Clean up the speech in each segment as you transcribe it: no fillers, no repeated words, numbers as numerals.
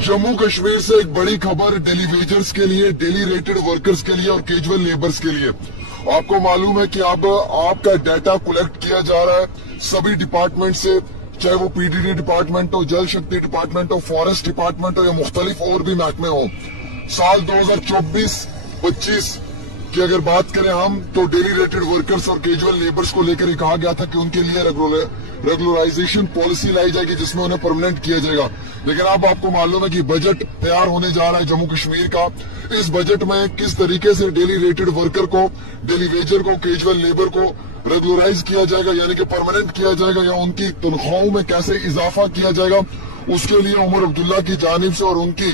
जम्मू कश्मीर से एक बड़ी खबर डेली वेजर्स के लिए, डेली रेटेड वर्कर्स के लिए और कैजुअल लेबर्स के लिए। आपको मालूम है कि अब आपका डाटा कलेक्ट किया जा रहा है सभी डिपार्टमेंट से, चाहे वो पीडीडी डिपार्टमेंट हो, जल शक्ति डिपार्टमेंट हो, फॉरेस्ट डिपार्टमेंट हो या मुख्तलिफ और भी महकमे हो। साल 2024-25 की अगर बात करें हम, तो डेली रेटेड वर्कर्स और कैजुअल लेबर्स को लेकर कहा गया था कि उनके लिए रेगुलराइजेशन पॉलिसी लाई जाएगी जिसमें उन्हें परमानेंट किया जाएगा। लेकिन अब आपको मालूम है कि बजट तैयार होने जा रहा है जम्मू कश्मीर का। इस बजट में किस तरीके से डेली रेटेड वर्कर को, डेली वेजर को, कैजुअल लेबर को रेगुलराइज किया जाएगा यानी कि परमानेंट किया जाएगा या उनकी तनख्वाहों में कैसे इजाफा किया जाएगा, उसके लिए उमर अब्दुल्ला की जानिब से और उनकी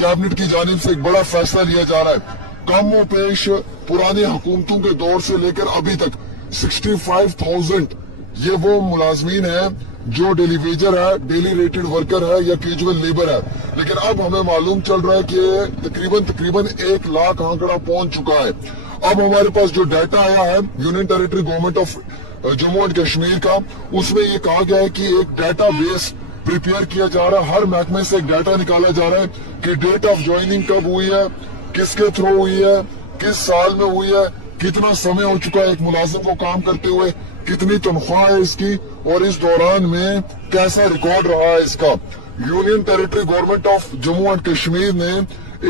कैबिनेट की जानिब से एक बड़ा फैसला लिया जा रहा है। कम व पेश पुरानी हुकूमतों के दौर से लेकर अभी तक 65,000 ये वो मुलाजमीन है जो डेली वेजर है, डेली रेटेड वर्कर है या कैजुअल लेबर है। लेकिन अब हमें मालूम चल रहा है कि तकरीबन 1 लाख आंकड़ा पहुंच चुका है। अब हमारे पास जो डाटा आया है union territory government of Jammu and Kashmir का, उसमें ये कहा गया है कि एक डाटा बेस प्रिपेयर किया जा रहा है। हर महकमे से एक डाटा निकाला जा रहा है कि डेट ऑफ ज्वाइनिंग कब हुई है, किसके थ्रू हुई है, किस साल में हुई है, कितना समय हो चुका है एक मुलाजिम को काम करते हुए, कितनी तनख्वाह है इसकी और इस दौरान में कैसा रिकॉर्ड रहा है इसका। Union territory government of Jammu and Kashmir ने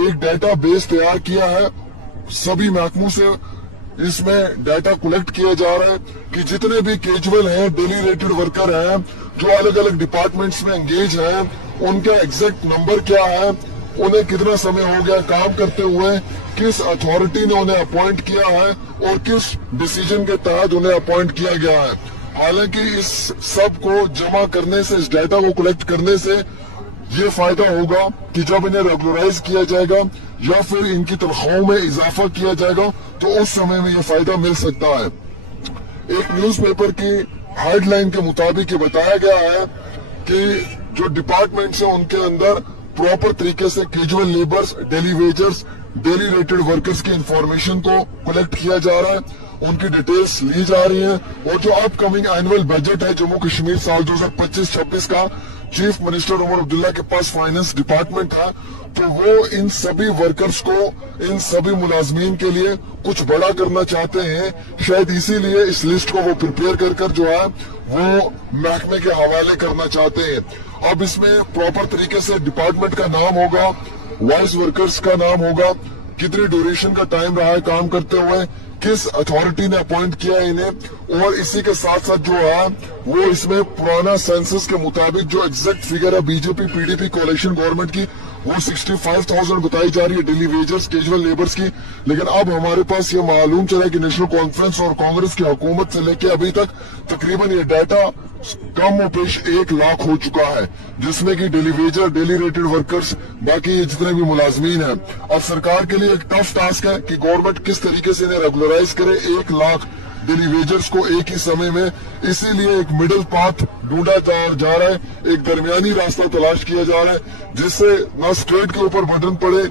एक डाटा बेस तैयार किया है। सभी महकमों से इसमें डाटा कलेक्ट किया जा रहा है कि जितने भी कैजुअल हैं, डेली रेटेड वर्कर हैं, जो अलग अलग डिपार्टमेंट्स में एंगेज हैं, उनका एग्जैक्ट नंबर क्या है, उन्हें कितना समय हो गया काम करते हुए, किस अथॉरिटी ने उन्हें अपॉइंट किया है और किस डिसीजन के तहत उन्हें अपॉइंट किया गया है। हालांकि इस सब को जमा करने से, इस डाटा को कलेक्ट करने से ये फायदा होगा कि जब इन्हें रेगुलराइज किया जाएगा या फिर इनकी तनख्वाहों में इजाफा किया जाएगा तो उस समय में ये फायदा मिल सकता है। एक न्यूज़पेपर की हेडलाइन के मुताबिक ये बताया गया है कि जो डिपार्टमेंट्स है उनके अंदर प्रॉपर तरीके से casual labours, daily wagers, daily rated workers की इंफॉर्मेशन को कलेक्ट किया जा रहा है, उनकी डिटेल्स ली जा रही है। और जो अपकमिंग एनुअल बजट है जम्मू कश्मीर साल 2025-26 का, चीफ मिनिस्टर उमर अब्दुल्ला के पास फाइनेंस डिपार्टमेंट है, तो वो इन सभी वर्कर्स को, इन सभी मुलाजमीन के लिए कुछ बड़ा करना चाहते हैं। शायद इसीलिए इस लिस्ट को वो प्रिपेयर कर जो है वो महकमे के हवाले करना चाहते हैं। अब इसमें प्रॉपर तरीके से डिपार्टमेंट का नाम होगा, वाइस वर्कर्स का नाम होगा, कितनी ड्यूरेशन का टाइम रहा है काम करते हुए, किस अथॉरिटी ने अपॉइंट किया है इन्हें, और इसी के साथ साथ जो है वो इसमें पुराना सेंसस के मुताबिक जो एग्जैक्ट फिगर है बीजेपी पीडीपी कोalition गवर्नमेंट की, वो 65,000 बताई जा रही है डेली वेजर्स, कैजुअल लेबर्स की। लेकिन अब हमारे पास ये मालूम चला है कि नेशनल कॉन्फ्रेंस और कांग्रेस की हुकूमत से लेके अभी तक तकरीबन ये डाटा कम पेश 1 लाख हो चुका है, जिसमें कि daily Vaser, daily rated workers, बाकी जितने भी मुलाजमीन हैं। अब सरकार के लिए एक टफ टास्क है कि गवर्नमेंट किस तरीके से इन्हें रेगुलराइज करे 1 लाख डेली वेजर्स को एक ही समय में। इसीलिए एक मिडिल पाथ ढूंढा जा रहा है, एक दरमियानी रास्ता तलाश किया जा रहा है जिससे न स्टेट के ऊपर बर्डन पड़े,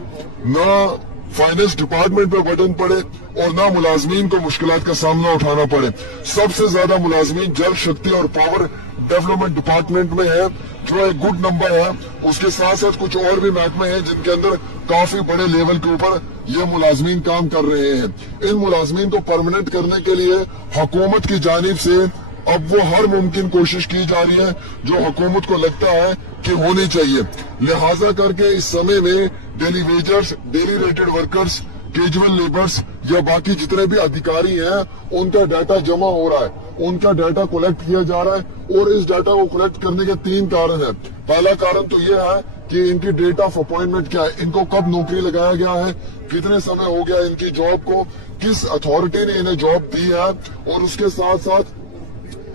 न फाइनेंस डिपार्टमेंट पे बर्डन पड़े और ना मुलाजमीन को मुश्किलात का सामना उठाना पड़े। सबसे ज्यादा मुलाजमीन जल शक्ति और पावर डेवलपमेंट डिपार्टमेंट में है, जो एक गुड नंबर है। उसके साथ साथ कुछ और भी महकमे हैं जिनके अंदर काफी बड़े लेवल के ऊपर ये मुलाजमीन काम कर रहे हैं। इन मुलाजमीन को परमानेंट करने के लिए हुकूमत की जानिब से अब वो हर मुमकिन कोशिश की जा रही है जो हुकूमत को लगता है कि होनी चाहिए। लिहाजा करके इस समय में daily wagers, daily rated workers, casual labours या बाकी जितने भी अधिकारी हैं उनका डाटा जमा हो रहा है, उनका डाटा कलेक्ट किया जा रहा है। और इस डाटा को कलेक्ट करने के 3 कारण है। पहला कारण तो ये है कि इनकी डेट ऑफ अपॉइंटमेंट क्या है, इनको कब नौकरी लगाया गया है, कितने समय हो गया इनकी जॉब को, किस अथॉरिटी ने इन्हें जॉब दी है, और उसके साथ साथ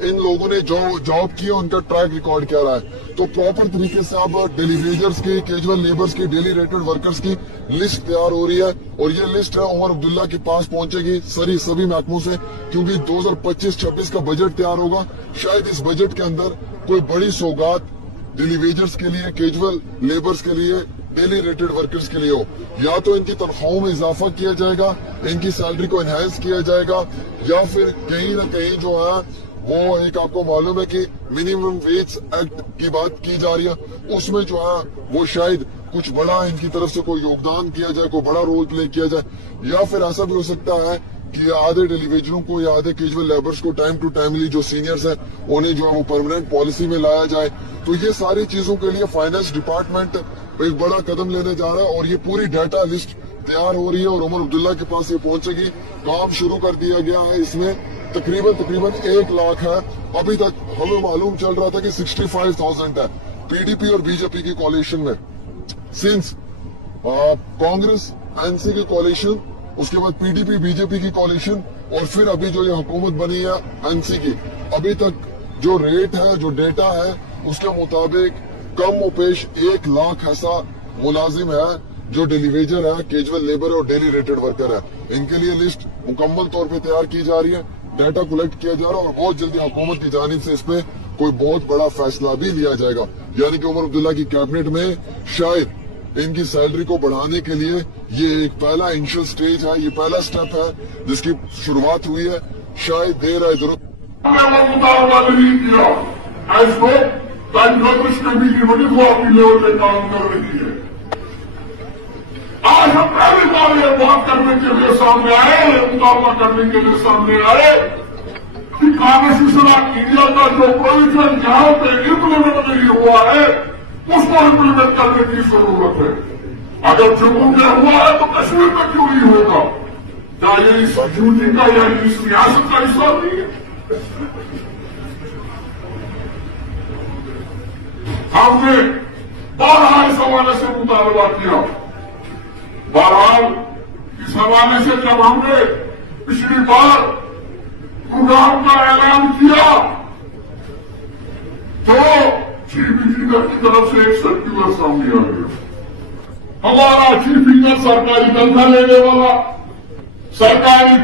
इन लोगों ने जो जॉब की है उनका ट्रैक रिकॉर्ड क्या रहा है। तो प्रॉपर तरीके से अब डेली वेजर्स की, कैजुअल लेबर्स की, डेली रेटेड वर्कर्स की लिस्ट तैयार हो रही है और ये लिस्ट है उमर अब्दुल्ला के पास पहुंचेगी सभी महकमों से, क्योंकि 2025-26 का बजट तैयार होगा। शायद इस बजट के अंदर कोई बड़ी सौगात डेली वेजर्स के लिए, कैजुअल लेबर्स के लिए, डेली रेटेड वर्कर्स के लिए हो। या तो इनकी तनख्वाहों में इजाफा किया जाएगा, इनकी सैलरी को एनहांस किया जाएगा, या फिर कहीं ना कहीं जो है وہ ایک آپ کو معلوم ہے کہ منیمم ویج ایکٹ کی بات کی جا رہی ہے، اس میں جو ہے وہ شاید کچھ بڑا ان کی طرف سے کوئی یوگدان کیا جائے، کوئی بڑا رول پلے کیا جائے، یا پھر ایسا بھی ہو سکتا ہے کہ آدھے ڈیلی ویجروں کو یا آدھے کیجول لیبرز کو ٹائم ٹو ٹائملی جو سینئرز ہیں انہیں جو ہے وہ پرماننٹ پالیسی میں لایا جائے۔ تو یہ ساری چیزوں کے لیے فائنانس ڈپارٹمنٹ ایک بڑا قدم لینے جا رہا ہے، اور یہ پوری ڈیٹا لسٹ تیار ہو رہی ہے اور عمر عبداللہ کے پاس یہ پہنچے گی۔ کام شروع کر دیا گیا ہے، اس میں تقریباً 1 لاکھ ہے۔ ابھی تک ہمیں معلوم چل رہا تھا کہ 65,000 ہے پی ڈی پی اور بی جے پی کی کوalition میں۔ سنس کانگریس این سی کی کوalition، اس کے بعد P D P B J پی کی کوalition، اور پھر ابھی جو یہ حکومت بنی ہے این سی کی، ابھی تک جو ریٹ ہے، جو ڈیٹا ہے، اس کے مطابق کم و بیش 1 لاکھ ایسا ملازم ہے جو ڈیلی ویجر ہے، کیجول لیبر اور ڈیلی ریٹڈ ورکر ہے۔ ان کے لیے لسٹ مکمل طور پہ تیار کی جا رہی ہے، ڈیٹا کلیکٹ کیا جا رہا ہے، اور بہت جلدی حکومت کی جانب سے اس پہ کوئی بہت بڑا فیصلہ بھی لیا جائے گا۔ یعنی کہ عمر عبداللہ کی کیبنٹ میں شاید ان کی سیلری کو بڑھانے کے لیے یہ ایک پہلا انیشل سٹیج ہے، یہ پہلا سٹیپ ہے جس کی شروعات ہوئی ہے۔ شاید دیر ہے درست آج ہم پہلی بار یہ بات کرنے کے لیے سامنے آئے، مطالبہ کرنے کے لیے سامنے آئے کہ کانسٹیٹیوشن آف انڈیا کا جو پروویژن جہاں پہ امپلیمنٹ نہیں ہوا ہے اس کو امپلیمنٹ کرنے کی ضرورت ہے۔ اگر جموں میں ہوا ہے تو کشمیر میں کیوں نہیں ہوگا؟ کیا یہ اس ڈیوٹی کا یا اس ریاست کا حصہ نہیں ہے؟ ہم نے بہرحال اس حوالے سے مطالبہ کیا۔ بہرحال اس حوالے سے جب ہم نے پچھلی بار پروگرام کا اعلان کیا تو چیف انجینئر کی طرف سے ایک سرکولر سامنے آ گیا۔ ہمارا چیف انجینئر سرکاری دھندا لینے والا، سرکاری